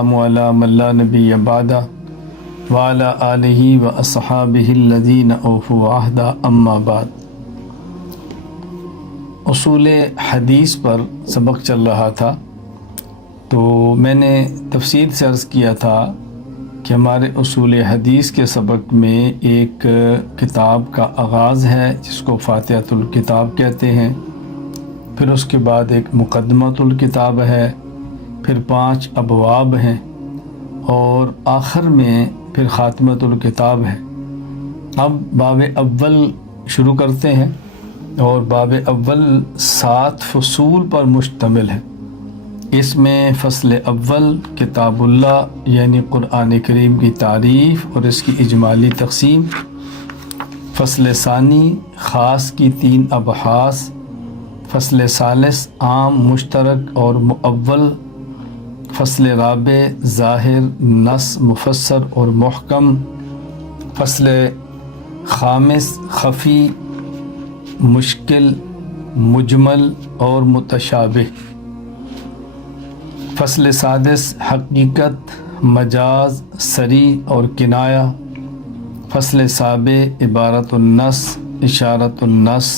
علی من لا نبی بعدہ وعلی آلہ و اصحابہ الذین اوفوا عہدہ اما بعد۔ اصول حدیث پر سبق چل رہا تھا، تو میں نے تفصیل سے عرض کیا تھا کہ ہمارے اصول حدیث کے سبق میں ایک کتاب کا آغاز ہے جس کو فاتحۃ الکتاب کہتے ہیں، پھر اس کے بعد ایک مقدمۃ الکتاب ہے، پھر 5 ابواب ہیں، اور آخر میں پھر خاتمۃ الکتاب ہے۔ اب باب اول شروع کرتے ہیں، اور باب اول 7 فصول پر مشتمل ہے۔ اس میں فصل اول کتاب اللہ یعنی قرآن کریم کی تعریف اور اس کی اجمالی تقسیم، فصل ثانی خاص کی 3 ابحاث، فصل ثالث عام مشترک اور مؤول، فصل رابع ظاہر نص مفسر اور محکم، فصل خامس خفی مشکل مجمل اور متشابہ، فصل سادس حقیقت مجاز صریح اور کنایہ، فصل سابع عبارت النص اشارت النص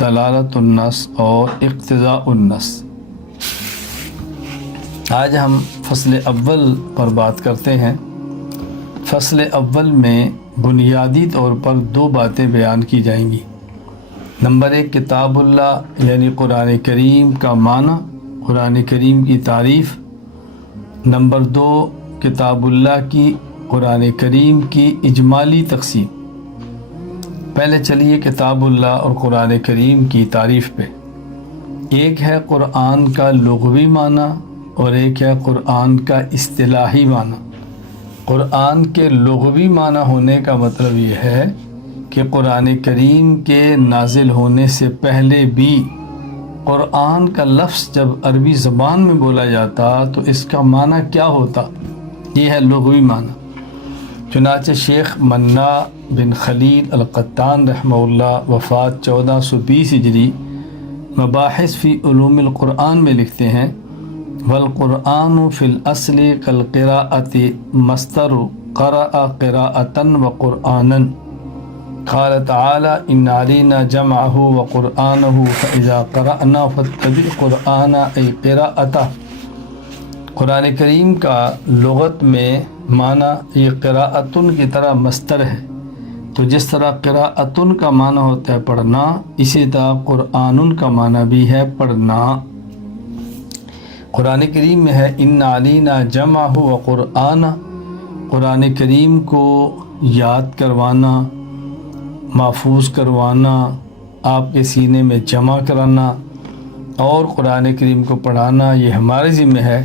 دلالت النص اور اقتضاء النص۔ آج ہم فصل اول پر بات کرتے ہیں۔ فصل اول میں بنیادی طور پر 2 باتیں بیان کی جائیں گی۔ نمبر 1 کتاب اللہ یعنی قرآن کریم کا معنی، قرآن کریم کی تعریف۔ نمبر 2 کتاب اللہ کی قرآن کریم کی اجمالی تقسیم۔ پہلے چلیے کتاب اللہ اور قرآن کریم کی تعریف پہ۔ ایک ہے قرآن کا لغوی معنی اور ایک ہے قرآن کا اصطلاحی معنی۔ قرآن کے لغوی معنی ہونے کا مطلب یہ ہے کہ قرآن کریم کے نازل ہونے سے پہلے بھی قرآن کا لفظ جب عربی زبان میں بولا جاتا تو اس کا معنی کیا ہوتا، یہ ہے لغوی معنی۔ چنانچہ شیخ منا بن خلیل القطان رحمہ اللہ وفات 1420 ہجری مباحث فی علوم القرآن میں لکھتے ہیں، والقرآن فی الاصل کالقراءۃ مصدر قرأ قراءۃ وقرآنا، قال تعالی ان علینا جمعہ وقرآنہ فاذا قرأنا فاتبع قرآنہ ای قراءتہ۔ قرآن کریم کا لغت میں معنی یہ قراءتن کی طرح مصدر ہے، تو جس طرح قراءتن کا معنی ہوتا ہے پڑھنا، اسی طرح قرآن کا معنی بھی ہے پڑھنا۔ قرآن کریم میں ہے ان علینا جمعہ و قرآنہ، قرآن کریم کو یاد کروانا، محفوظ کروانا، آپ کے سینے میں جمع کرانا اور قرآن کریم کو پڑھانا، یہ ہمارے ذمہ ہے۔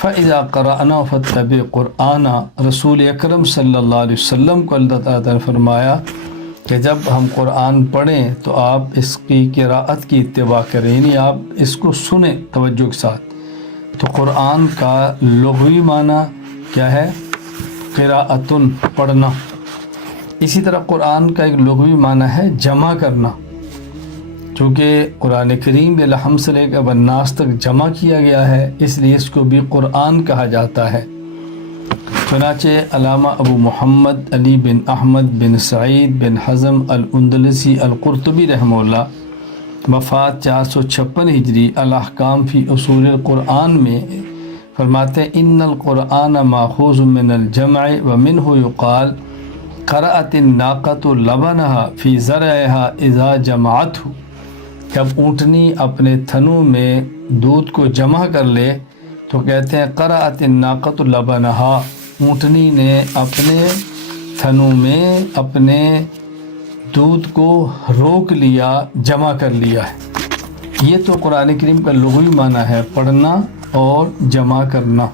فَإِذَا قَرَأْنَا فَاتَّبِعْ قُرْآنَ، رسول اکرم صلی اللہ علیہ وسلم کو اللہ تعالیٰ نے فرمایا کہ جب ہم قرآن پڑھیں تو آپ اس کی قراءت کی اتباع کریں، یعنی آپ اس کو سنیں توجہ کے ساتھ۔ تو قرآن کا لغوی معنی کیا ہے؟ قراءتن، پڑھنا۔ اسی طرح قرآن کا ایک لغوی معنی ہے جمع کرنا، چونکہ قرآن کریم بالحم سے لے کر بالناس تک جمع کیا گیا ہے، اس لیے اس کو بھی قرآن کہا جاتا ہے۔ چنانچہ علامہ ابو محمد علی بن احمد بن سعید بن حزم الاندلسی القرطبی رحمہ اللہ وفات 456 ہجری الاحکام فی اصول القرآن میں فرماتے ہیں ان القرآن ماخوذ من الجمع ومنہ یقال قرأت الناقۃ لبنہا فی زرعہا اذا جمعتہ، جب اونٹنی اپنے تھنوں میں دودھ کو جمع کر لے تو کہتے ہیں قرأت الناقۃ لبنہا، اونٹنی نے اپنے تھنوں میں اپنے دودھ کو روک لیا، جمع کر لیا ہے۔ یہ تو قرآن کریم کا لغوی معنی ہے پڑھنا اور جمع کرنا۔